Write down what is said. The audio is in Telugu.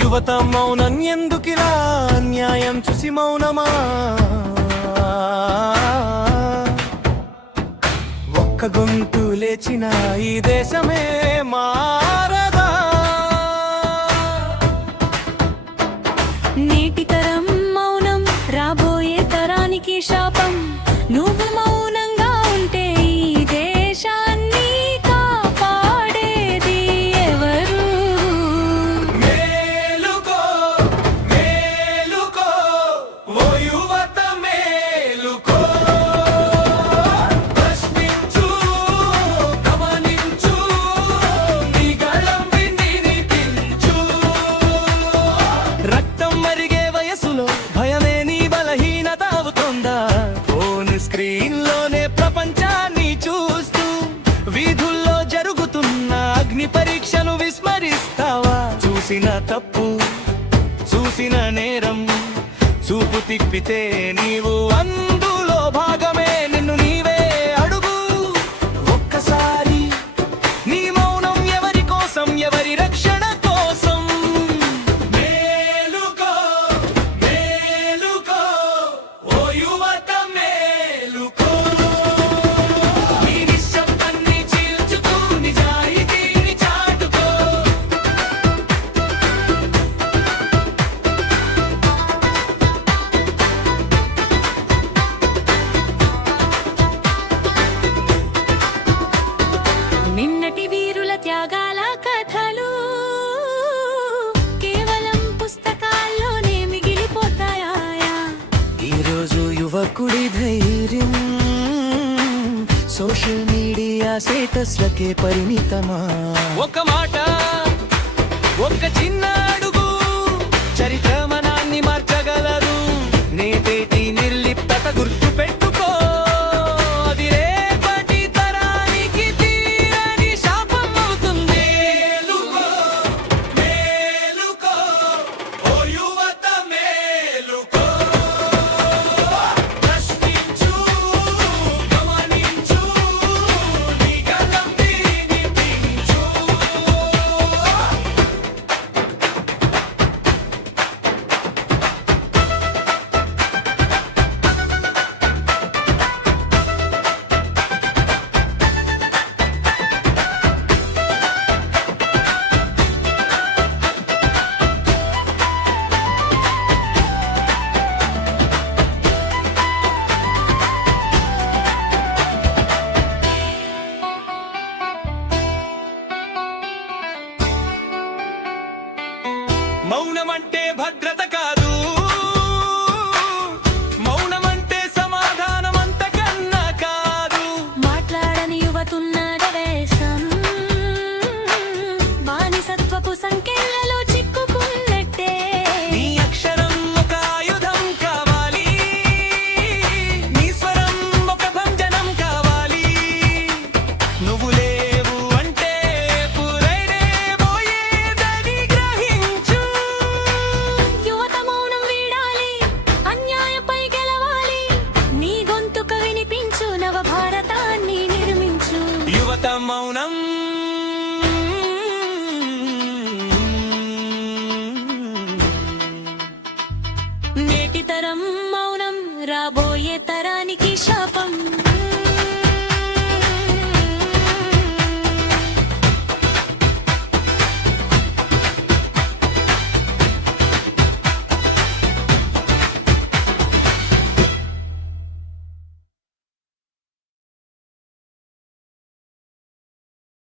యువత మౌనం ఎందుకిలా, న్యాయం చూసి మౌనమా? ఒక్క గొంతు లేచిన ఈ దేశమే మారదా? నేటి తరం మౌనం రాబోయే తరానికి శాపం. నువ్వు మౌనంగా ఉంటే ఈ దేశాన్ని కాపాడేది ఎవరు? మేలుకో మేలుకో ఓ యువత మేలుకో, ప్రశ్నించు గమనించు నీ గళం వినిపించు. రక్తం మరిగే వయసులో భయమే నీ బలహీనత అవుతుందా? ఫోన్ స్క్రీన్ లోనే ప్రపంచాన్ని చూస్తూ వీధుల్లో జరుగుతున్న అగ్ని పరీక్షను విస్మరిస్తావా? చూసిన తప్పు చూసిన నేరం చూపు తిప్పితే నీవు అందులో భాగమే. నిన్ను నీవే అడుగు ఒక్కసారి, నీ మౌనం ఎవరి కోసం, ఎవరి రక్షణ కోసం? మేలుకో మేలుకో ఓ యువత మేలుకో, నీ నిశ్శబ్దాన్ని చీల్చుతూ నిజాయితీని చాటుకో. నిన్నటి వీరుల త్యాగాల కథలు కేవలం పుస్తకాల్లోనే మిగిలిపోతాయా? ఈరోజు యువకుడి ధైర్యం సోషల్ మీడియా స్టేటస్లకే పరిమితమా? ఒక మాట ఒక చిన్న అడుగు చరిత్రమనాన్ని మార్చగలరు. నేటి నిర్లిప్తత గుర్తు పెట్టుకో, అది రేపటి తరానికి తీరని శాపం అవుతుంది. మేలుకో మేలుకో ఓ యువత మేలుకో, ప్రశ్నించు గమనించు నీ గళం వినిపించు. మౌనమంటే భద్రత కాదు, మౌనమంటే సమాధానం అంతకన్నా కాదు. మాట్లాడని యువతున్న దేశం బానిసత్వపు సంకెళ్లలో చిక్కుకున్నట్టే. నీ అక్షరం ఒక ఆయుధం కావాలి, నీ స్వరం ఒక భంజనం కావాలి. నువ్వు లేవు అంటే పురైడే పోయేదని గ్రహించు. యువత మౌనం వీడాలి, అన్యాయపై గెలవాలి. నీ గొంతుక వినిపించు, నవ భారతాన్ని నిర్మించు. యువత మౌనం నేటి తరం మౌనం రాబోయే తరానికి శాపం.